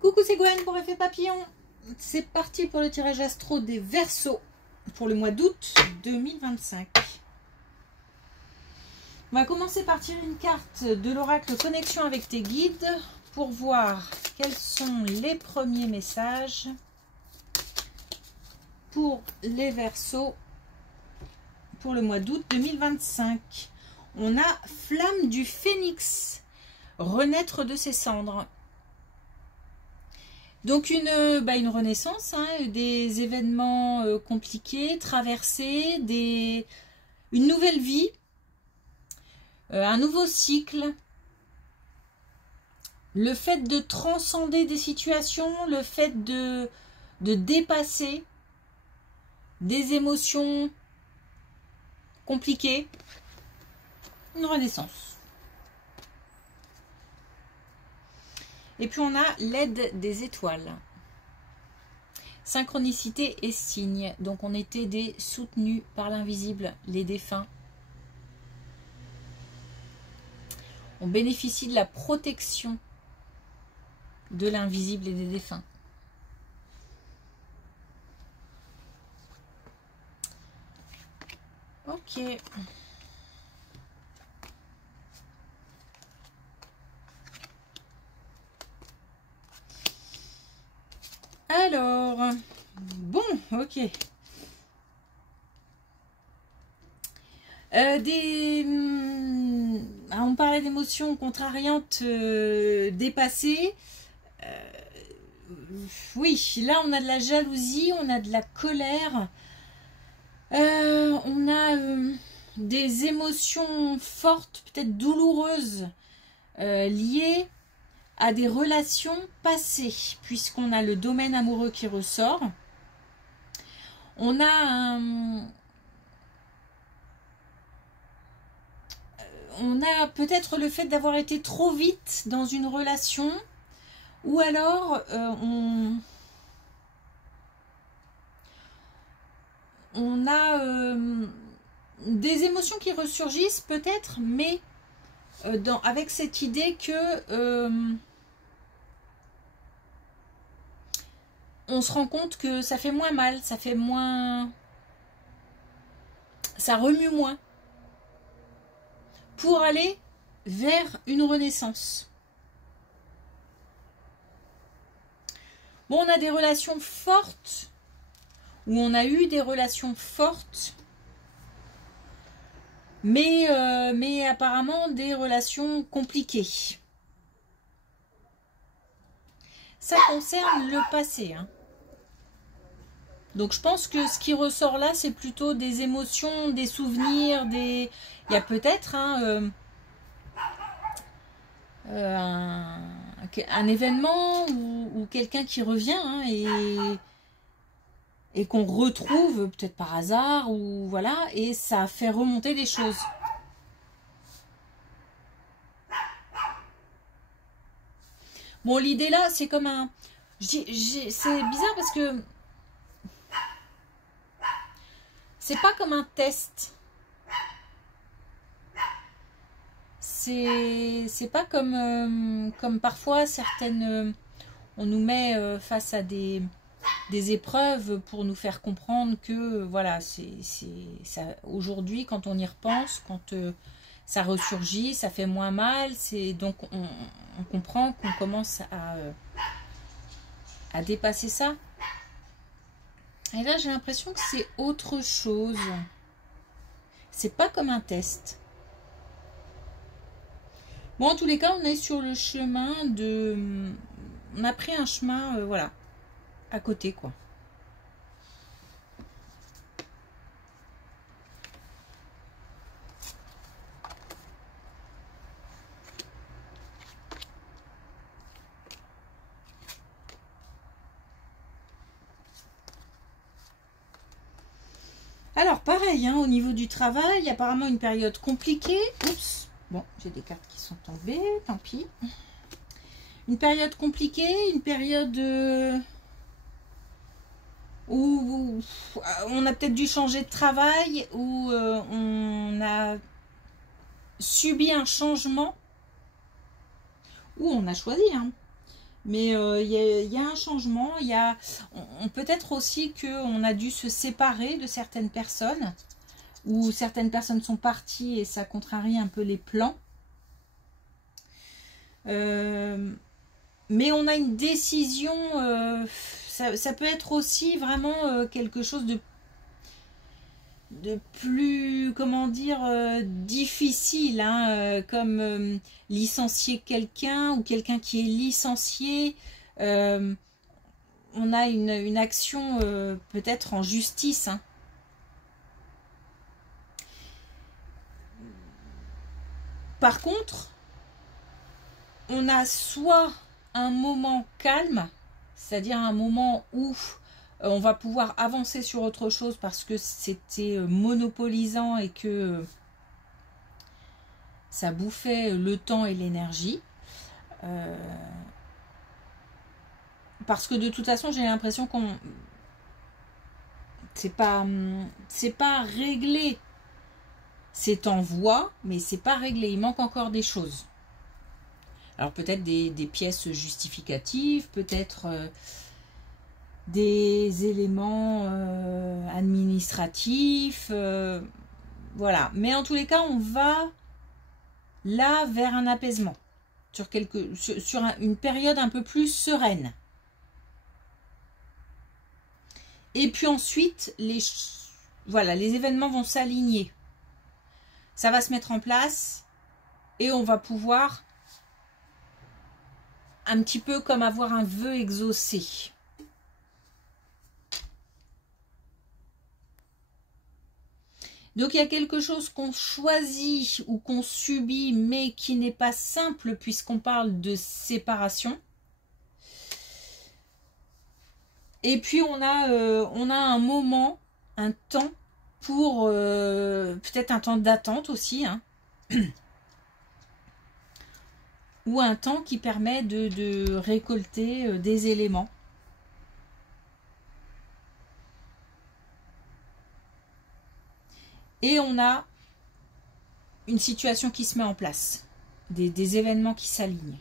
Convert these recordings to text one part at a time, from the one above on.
Coucou, c'est Gwen pour Effet Papillon. C'est parti pour le tirage astro des Verseaux pour le mois d'août 2025. On va commencer par tirer une carte de l'oracle Connexion avec tes guides pour voir quels sont les premiers messages pour les Verseaux pour le mois d'août 2025. On a Flamme du Phénix, renaître de ses cendres. Donc une renaissance, hein, des événements compliqués, traversés, une nouvelle vie, un nouveau cycle, le fait de transcender des situations, le fait de dépasser des émotions compliquées, une renaissance. Et puis on a l'aide des étoiles. Synchronicité et signe. Donc on est aidé, soutenu par l'invisible, les défunts. On bénéficie de la protection de l'invisible et des défunts. Ok. Alors, bon, ok. On parlait d'émotions contrariantes dépassées. Oui, là on a de la jalousie, on a de la colère, on a des émotions fortes, peut-être douloureuses, liées à des relations passées, puisqu'on a le domaine amoureux qui ressort. On a peut-être le fait d'avoir été trop vite dans une relation, ou alors on a des émotions qui ressurgissent peut-être, mais avec cette idée que on se rend compte que ça fait moins mal, ça fait moins, ça remue moins, pour aller vers une renaissance. Bon, on a des relations fortes, ou on a eu des relations fortes, mais apparemment des relations compliquées. Ça concerne le passé, hein. Donc je pense que ce qui ressort là, c'est plutôt des émotions, des souvenirs, il y a peut-être un événement ou quelqu'un qui revient, hein, et qu'on retrouve peut-être par hasard, ou voilà, et ça fait remonter des choses. Bon, l'idée là, c'est comme un... C'est bizarre parce que c'est pas comme un test. C'est pas comme parfois certaines... on nous met face à des épreuves pour nous faire comprendre que voilà, ça. Aujourd'hui, quand on y repense, quand ça ressurgit, ça fait moins mal. Donc on comprend qu'on commence à dépasser ça. Et là, j'ai l'impression que c'est autre chose. C'est pas comme un test. Bon, en tous les cas, on est sur le chemin de... On a pris un chemin, voilà, à côté, quoi. Alors, pareil, hein, au niveau du travail, apparemment une période compliquée. Oups, bon, j'ai des cartes qui sont tombées, tant pis. Une période compliquée, une période où on a peut-être dû changer de travail, où on a subi un changement, où on a choisi, hein, Mais il y a un changement. Peut-être aussi qu'on a dû se séparer de certaines personnes, ou certaines personnes sont parties et ça contrarie un peu les plans. Mais on a une décision, ça peut être aussi vraiment quelque chose de plus, comment dire, difficile, hein, comme licencier quelqu'un ou quelqu'un qui est licencié. On a une action peut-être en justice, hein. Par contre, on a soit un moment calme, c'est-à-dire un moment où on va pouvoir avancer sur autre chose parce que c'était monopolisant et que ça bouffait le temps et l'énergie. Parce que de toute façon, j'ai l'impression qu'on... c'est pas réglé. C'est en voie, mais c'est pas réglé. Il manque encore des choses. Alors peut-être des pièces justificatives, peut-être... des éléments administratifs, voilà. Mais en tous les cas, on va là vers un apaisement, sur une période un peu plus sereine. Et puis ensuite, voilà, les événements vont s'aligner. Ça va se mettre en place et on va pouvoir un petit peu comme avoir un vœu exaucé. Donc il y a quelque chose qu'on choisit ou qu'on subit, mais qui n'est pas simple puisqu'on parle de séparation. Et puis on a un moment, un temps pour peut-être un temps d'attente aussi, hein, ou un temps qui permet de récolter des éléments. Et on a une situation qui se met en place, des événements qui s'alignent.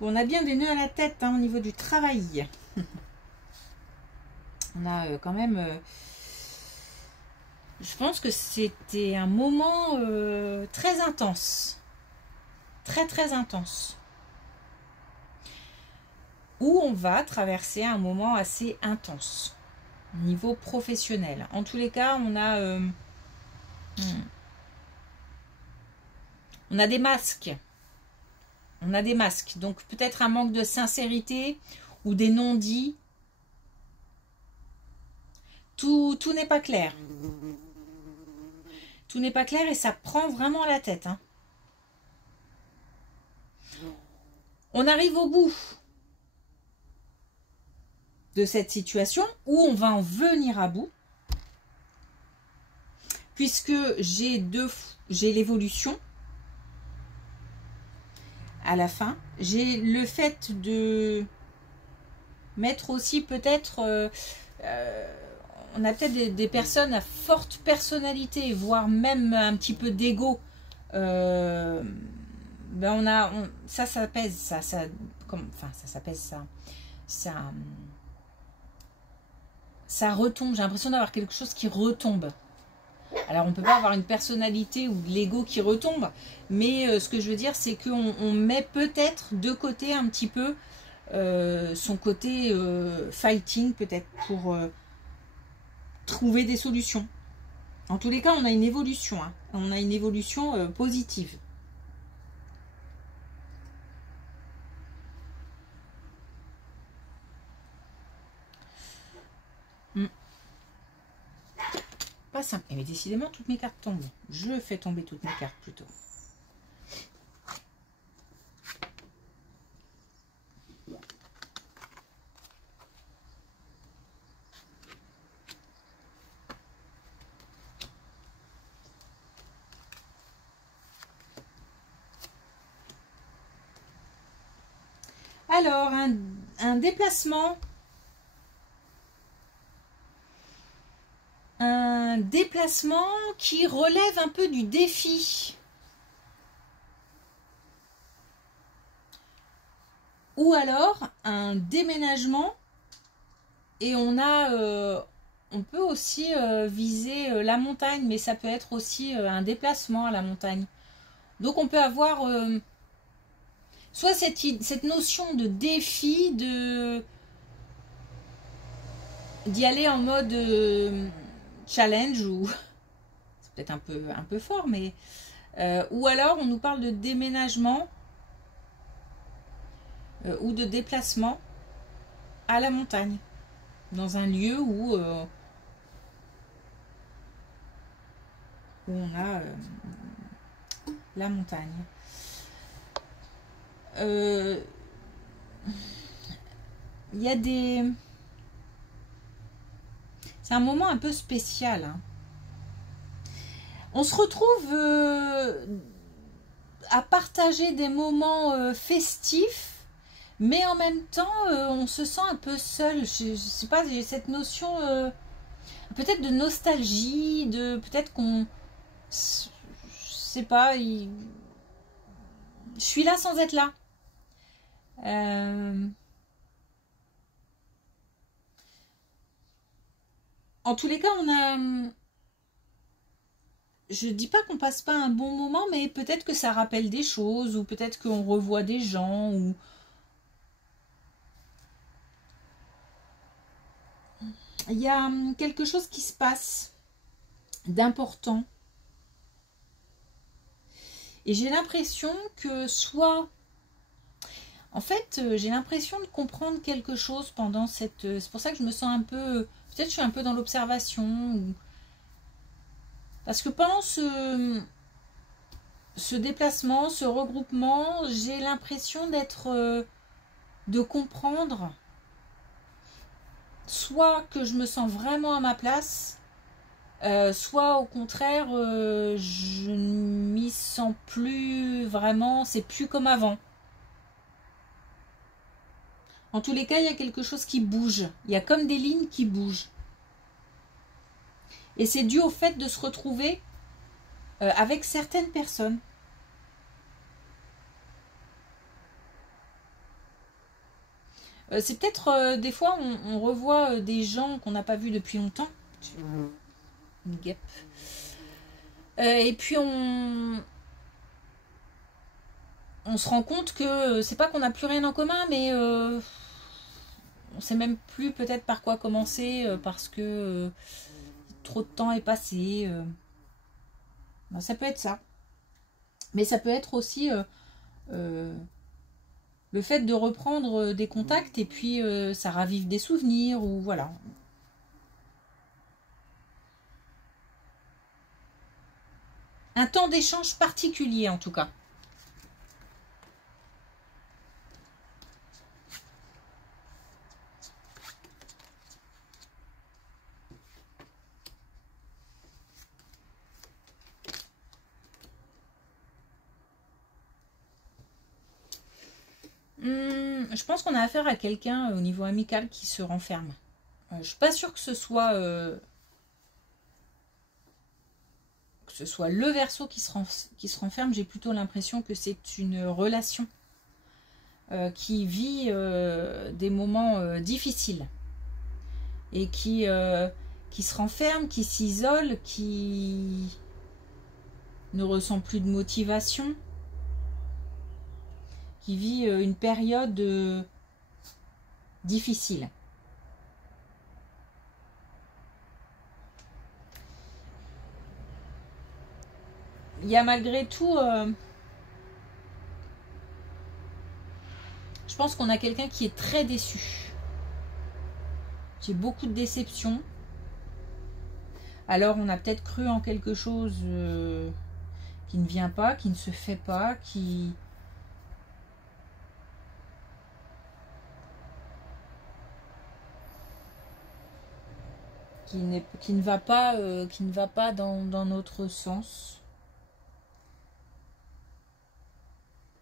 Bon, on a bien des nœuds à la tête, hein, au niveau du travail. On a quand même... je pense que c'était un moment très intense. Très très intense. Où on va traverser un moment assez intense. Au niveau professionnel. En tous les cas, on a des masques. On a des masques. Donc peut-être un manque de sincérité ou des non-dits. Tout n'est pas clair. Tout n'est pas clair et ça prend vraiment la tête, hein. On arrive au bout de cette situation où on va en venir à bout. Puisque j'ai l'évolution à la fin. J'ai le fait de mettre aussi peut-être... on a peut-être des personnes à forte personnalité, voire même un petit peu d'ego. Ben ça pèse, ça pèse, ça retombe. J'ai l'impression d'avoir quelque chose qui retombe. Alors on peut pas avoir une personnalité ou de l'ego qui retombe, mais ce que je veux dire c'est qu'on met peut-être de côté un petit peu son côté fighting, peut-être pour trouver des solutions. En tous les cas, on a une évolution, hein. On a une évolution positive. Pas simple. Mais décidément, toutes mes cartes tombent. Je fais tomber toutes mes cartes plutôt. Alors, un déplacement. Un déplacement qui relève un peu du défi. Ou alors, un déménagement. Et on peut aussi viser la montagne, mais ça peut être aussi un déplacement à la montagne. Donc on peut avoir soit cette notion de défi, d'y aller en mode challenge, ou c'est peut-être un peu fort, mais ou alors on nous parle de déménagement ou de déplacement à la montagne, dans un lieu où on a la montagne. Il y a des... C'est un moment un peu spécial. Hein. On se retrouve à partager des moments festifs, mais en même temps, on se sent un peu seul. Je sais pas, j'ai cette notion peut-être de nostalgie, de peut-être qu'on... Je sais pas, je suis là sans être là. En tous les cas, on a... Je dis pas qu'on passe pas un bon moment, mais peut-être que ça rappelle des choses, ou peut-être qu'on revoit des gens, ou... Il y a quelque chose qui se passe d'important. Et j'ai l'impression que soit... En fait, j'ai l'impression de comprendre quelque chose pendant cette... C'est pour ça que je me sens un peu... Peut-être que je suis un peu dans l'observation. Ou... Parce que pendant ce déplacement, ce regroupement, j'ai l'impression d'être... de comprendre... Soit que je me sens vraiment à ma place, soit au contraire, je ne m'y sens plus vraiment, c'est plus comme avant. En tous les cas, il y a quelque chose qui bouge. Il y a comme des lignes qui bougent. Et c'est dû au fait de se retrouver avec certaines personnes. C'est peut-être des fois on revoit des gens qu'on n'a pas vus depuis longtemps. Une guêpe. Et puis on se rend compte que c'est pas qu'on n'a plus rien en commun, mais on sait même plus peut-être par quoi commencer parce que trop de temps est passé. Ben, ça peut être ça. Mais ça peut être aussi le fait de reprendre des contacts et puis ça ravive des souvenirs ou voilà. Un temps d'échange particulier en tout cas. Je pense qu'on a affaire à quelqu'un au niveau amical qui se renferme. Je suis pas sûre que ce soit le Verseau qui se renferme. J'ai plutôt l'impression que c'est une relation qui vit des moments difficiles et qui se renferme, qui s'isole, qui ne ressent plus de motivation, qui vit une période difficile. Il y a malgré tout, je pense qu'on a quelqu'un qui est très déçu. J'ai beaucoup de déception. Alors on a peut-être cru en quelque chose qui ne vient pas, qui ne se fait pas, qui ne va pas dans notre sens.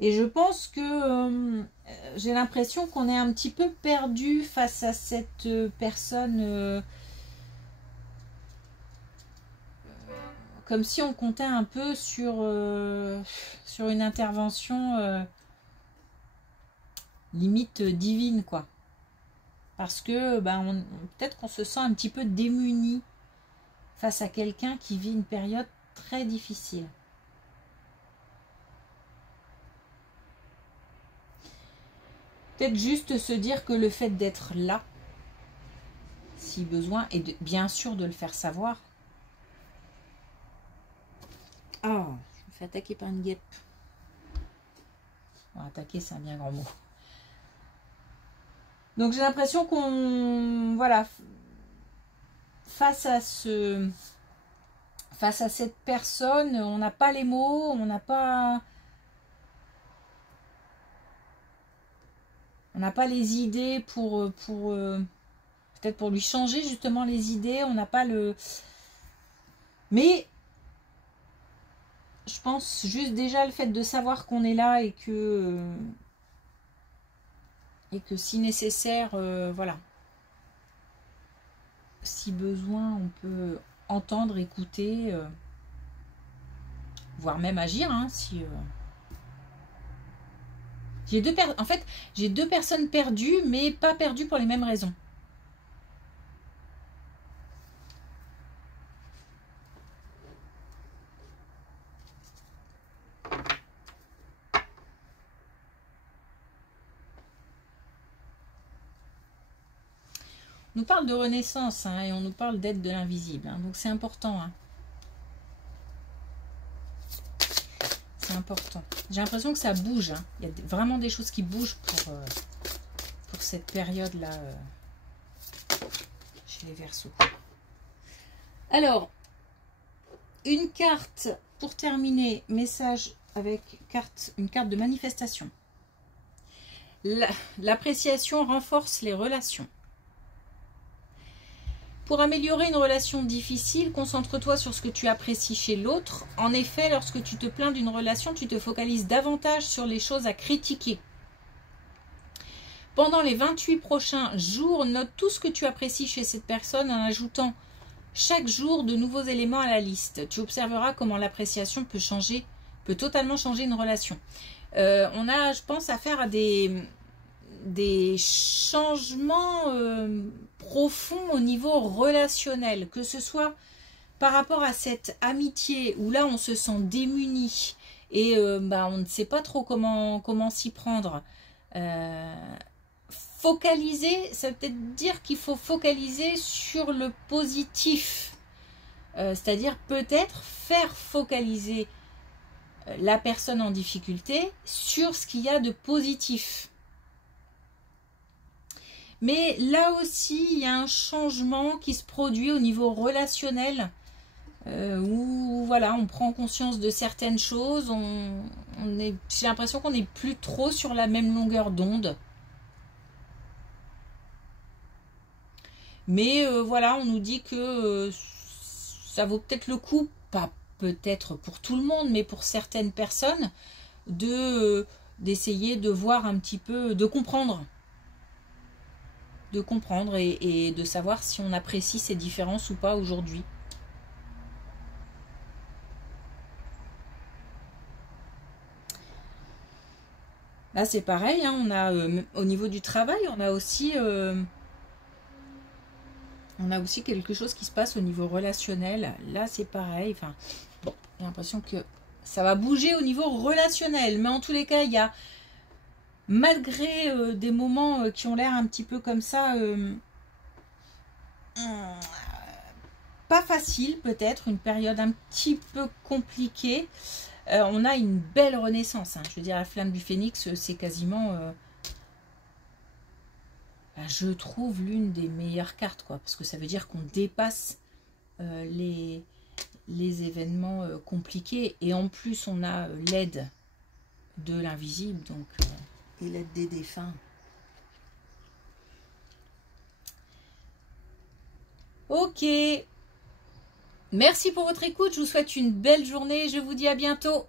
Et je pense que j'ai l'impression qu'on est un petit peu perdu face à cette personne, comme si on comptait un peu sur une intervention limite divine, quoi. Parce que peut-être qu'on se sent un petit peu démuni face à quelqu'un qui vit une période très difficile. Peut-être juste se dire que le fait d'être là, si besoin, et bien sûr de le faire savoir. Oh, je me fais attaquer par une guêpe. Bon, attaquer, c'est un bien grand mot. Donc j'ai l'impression qu'on, voilà, face à cette personne, on n'a pas les mots, on n'a pas les idées pour peut-être pour lui changer justement les idées, on n'a pas le... Mais je pense juste déjà le fait de savoir qu'on est là et que si nécessaire, voilà, si besoin, on peut entendre, écouter, voire même agir, hein, si... En fait, j'ai deux personnes perdues, mais pas perdues pour les mêmes raisons. On nous parle de renaissance, hein, et on nous parle d'aide de l'invisible, hein, donc c'est important. Hein. C'est important. J'ai l'impression que ça bouge. Hein. Il y a vraiment des choses qui bougent pour cette période-là chez les Verseaux. Alors, une carte pour terminer, message avec une carte de manifestation. L'appréciation renforce les relations. Pour améliorer une relation difficile, concentre-toi sur ce que tu apprécies chez l'autre. En effet, lorsque tu te plains d'une relation, tu te focalises davantage sur les choses à critiquer. Pendant les 28 prochains jours, note tout ce que tu apprécies chez cette personne en ajoutant chaque jour de nouveaux éléments à la liste. Tu observeras comment l'appréciation peut totalement changer une relation. On a, je pense, affaire à des changements profonds au niveau relationnel, que ce soit par rapport à cette amitié où là on se sent démuni et on ne sait pas trop comment s'y prendre. Focaliser, ça veut peut-être dire qu'il faut focaliser sur le positif, c'est-à-dire peut-être faire focaliser la personne en difficulté sur ce qu'il y a de positif. Mais là aussi, il y a un changement qui se produit au niveau relationnel, où voilà, on prend conscience de certaines choses. J'ai l'impression qu'on n'est plus trop sur la même longueur d'onde. Mais voilà, on nous dit que ça vaut peut-être le coup, pas peut-être pour tout le monde, mais pour certaines personnes, d'essayer de voir un petit peu, de comprendre et de savoir si on apprécie ces différences ou pas aujourd'hui. Là c'est pareil, hein, on a au niveau du travail, on a aussi quelque chose qui se passe au niveau relationnel. Là c'est pareil, enfin bon, j'ai l'impression que ça va bouger au niveau relationnel, mais en tous les cas il y a, malgré des moments qui ont l'air un petit peu comme ça, pas facile peut-être, une période un petit peu compliquée, on a une belle renaissance. Hein. Je veux dire, la flamme du phénix, c'est quasiment, je trouve, l'une des meilleures cartes, quoi, parce que ça veut dire qu'on dépasse les événements compliqués, et en plus on a l'aide de l'invisible, donc... et l'aide des défunts. Ok. Merci pour votre écoute. Je vous souhaite une belle journée. Je vous dis à bientôt.